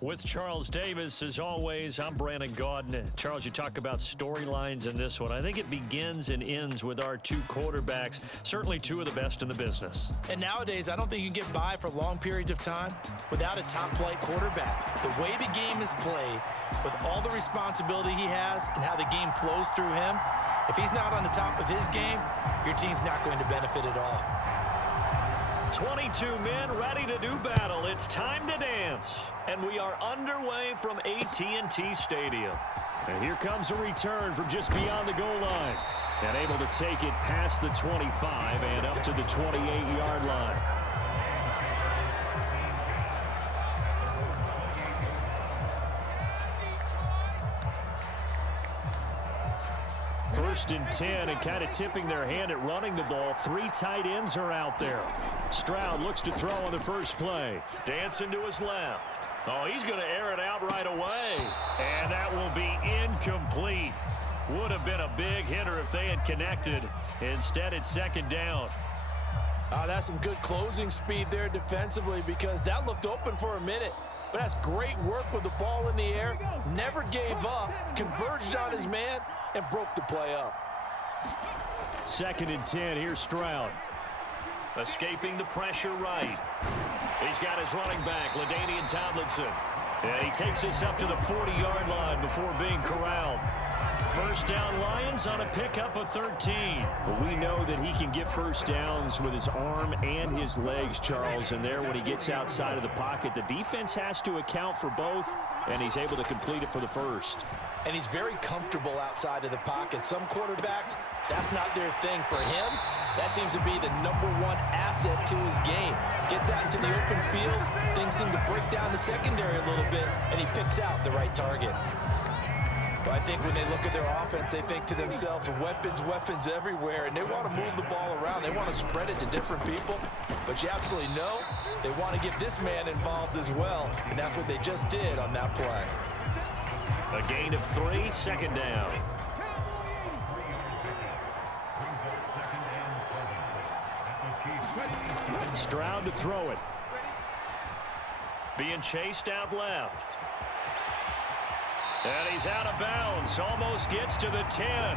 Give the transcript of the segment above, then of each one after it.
With Charles Davis, as always, I'm Brandon Gaudin. Charles, you talk about storylines in this one. I think it begins and ends with our two quarterbacks, certainly two of the best in the business. And nowadays, I don't think you can get by for long periods of time without a top-flight quarterback. The way the game is played, with all the responsibility he has and how the game flows through him, if he's not on the top of his game, your team's not going to benefit at all. 22 men ready to do battle. It's time to dance. And we are underway from AT&T Stadium. And here comes a return from just beyond the goal line. And able to take it past the 25 and up to the 28-yard line. First and 10, and kind of tipping their hand at running the ball. Three tight ends are out there. Stroud looks to throw on the first play. Dancing to his left. Oh, he's going to air it out right away. And that will be incomplete. Would have been a big hitter if they had connected. Instead, it's second down. That's some good closing speed there defensively, because that looked open for a minute. But that's great work with the ball in the air. Never gave up, converged on his man, and broke the play up. Second and 10, here's Stroud. Escaping the pressure right. He's got his running back, LaDainian Tomlinson. And he takes this up to the 40-yard line before being corralled. First down Lions on a pickup of 13. But we know that he can get first downs with his arm and his legs, Charles. And there, when he gets outside of the pocket, the defense has to account for both, and he's able to complete it for the first. And he's very comfortable outside of the pocket. Some quarterbacks, that's not their thing. For him, that seems to be the #1 asset to his game. Gets out into the open field, things seem to break down the secondary a little bit, and he picks out the right target. But I think when they look at their offense, they think to themselves, weapons everywhere, and they want to move the ball around. They want to spread it to different people. But you absolutely know they want to get this man involved as well, and that's what they just did on that play. A gain of 3, second down. Stroud to throw it. Being chased out left. And he's out of bounds. Almost gets to the 10.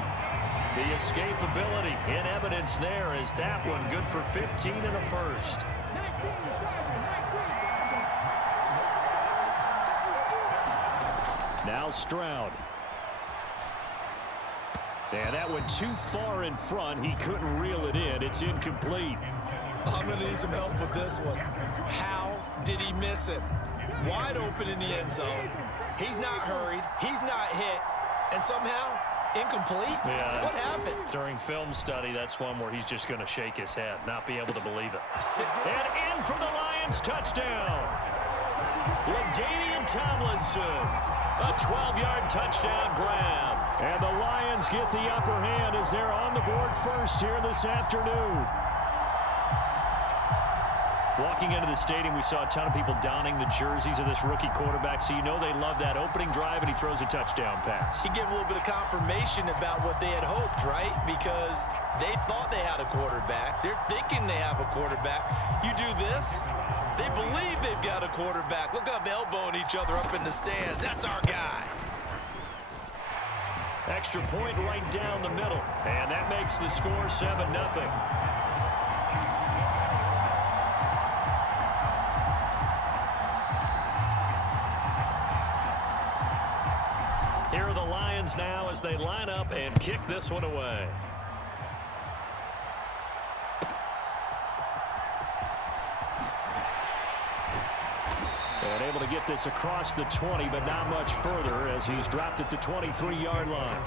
The escapability in evidence there is that one good for 15 and a first. Now Stroud. And that one too far in front. He couldn't reel it in. It's incomplete. I'm going to need some help with this one. How did he miss it? Wide open in the end zone. He's not hurried. He's not hit. And somehow, incomplete? Yeah. What happened? During film study, that's one where he's just going to shake his head, not be able to believe it. And in for the Lions, touchdown. LaDainian Tomlinson. A 12-yard touchdown grab. And the Lions get the upper hand as they're on the board first here this afternoon. Walking into the stadium, we saw a ton of people donning the jerseys of this rookie quarterback, so you know they love that opening drive, and he throws a touchdown pass. You get a little bit of confirmation about what they had hoped, right? Because they thought they had a quarterback. They're thinking they have a quarterback. You do this, they believe they've got a quarterback. Look up, elbowing each other up in the stands. That's our guy. Extra point right down the middle, and that makes the score 7-0. Here are the Lions now as they line up and kick this one away. And able to get this across the 20, but not much further as he's dropped at the 23-yard line.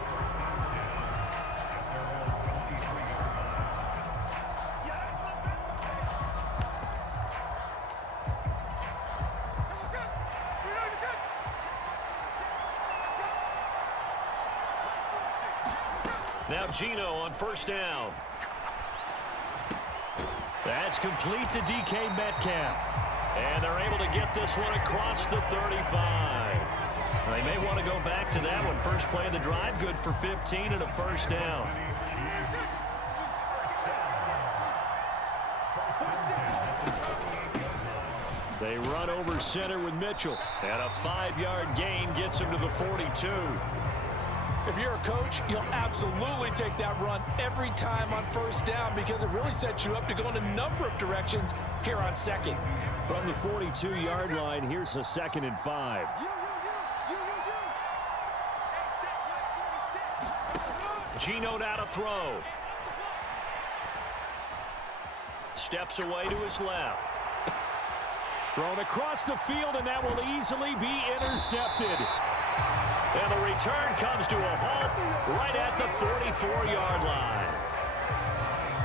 Now Gino on first down. That's complete to DK Metcalf. And they're able to get this one across the 35. They may want to go back to that one. First play of the drive, good for 15 and a first down. They run over center with Mitchell. And a 5-yard gain gets him to the 42. If you're a coach, you'll absolutely take that run every time on first down because it really sets you up to go in a number of directions here on second. From the 42-yard line, here's a 2nd and 5. Geno now to throw. Steps away to his left. Thrown across the field, and that will easily be intercepted. And the return comes to a halt right at the 44-yard line.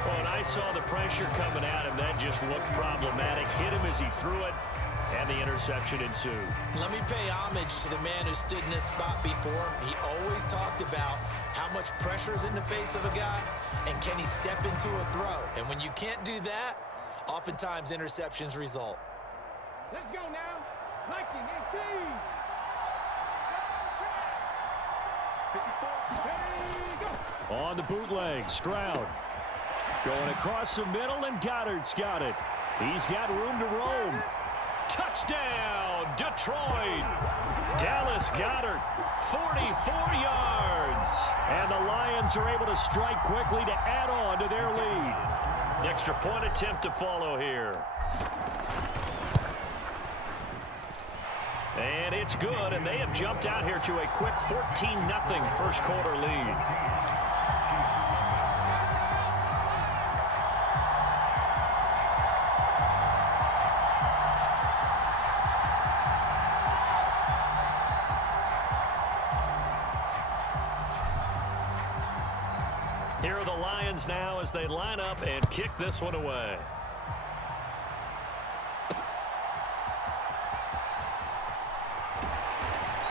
Oh, and I saw the pressure coming at him. That just looked problematic. Hit him as he threw it, and the interception ensued. Let me pay homage to the man who stood in this spot before. He always talked about how much pressure is in the face of a guy, and can he step into a throw. And when you can't do that, oftentimes interceptions result. Let's go now. Viking 18. On the bootleg, Stroud. Going across the middle, and Goddard's got it. He's got room to roam. Touchdown, Detroit. Dallas Goedert, 44 yards. And the Lions are able to strike quickly to add on to their lead. An extra point attempt to follow here. And it's good, and they have jumped out here to a quick 14-0 first quarter lead. Here are the Lions now as they line up and kick this one away.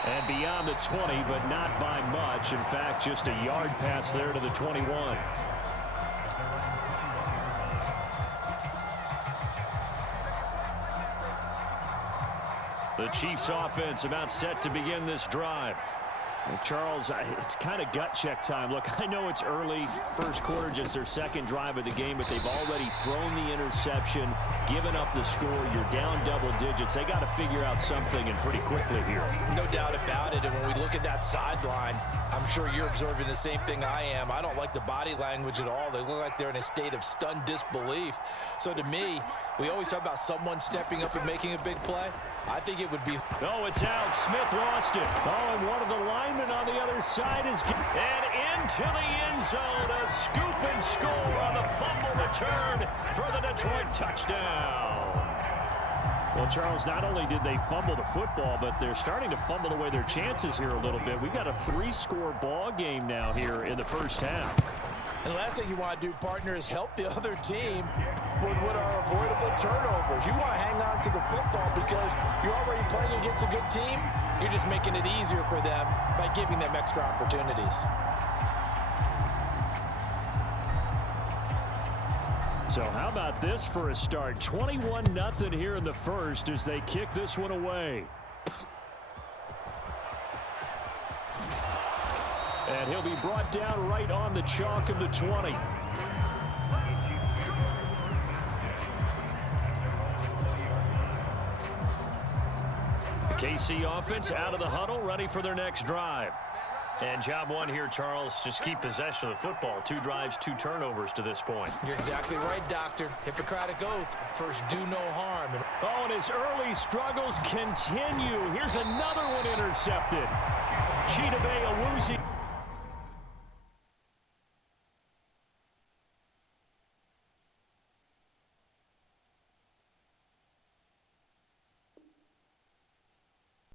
And beyond the 20, but not by much. In fact, just a yard pass there to the 21. The Chiefs offense about set to begin this drive. Well, Charles, it's kind of gut check time. Look, I know it's early, first quarter, just their second drive of the game, but they've already thrown the interception, given up the score. You're down double digits. They got to figure out something, and pretty quickly here. No doubt about it. And when we look at that sideline, I'm sure you're observing the same thing I am. I don't like the body language at all. They look like they're in a state of stunned disbelief. So to me, we always talk about someone stepping up and making a big play. I think it would be... Oh, it's out. Smith lost it. Oh, and one of the linemen on the other side is... And into the end zone. A scoop and score on the fumble return for the Detroit touchdown. Well, Charles, not only did they fumble the football, but they're starting to fumble away their chances here a little bit. We've got a 3-score ball game now here in the first half. And the last thing you want to do, partner, is help the other team with what are avoidable turnovers. You want to hang on to the football because you're already playing against a good team. You're just making it easier for them by giving them extra opportunities. So how about this for a start? 21-0 here in the first as they kick this one away. And he'll be brought down right on the chalk of the 20. The KC offense out of the huddle, ready for their next drive. And job one here, Charles, just keep possession of the football. 2 drives, 2 turnovers to this point. You're exactly right, Doctor. Hippocratic oath. First, do no harm. Oh, and his early struggles continue. Here's another one intercepted. Chidobe Awuzie.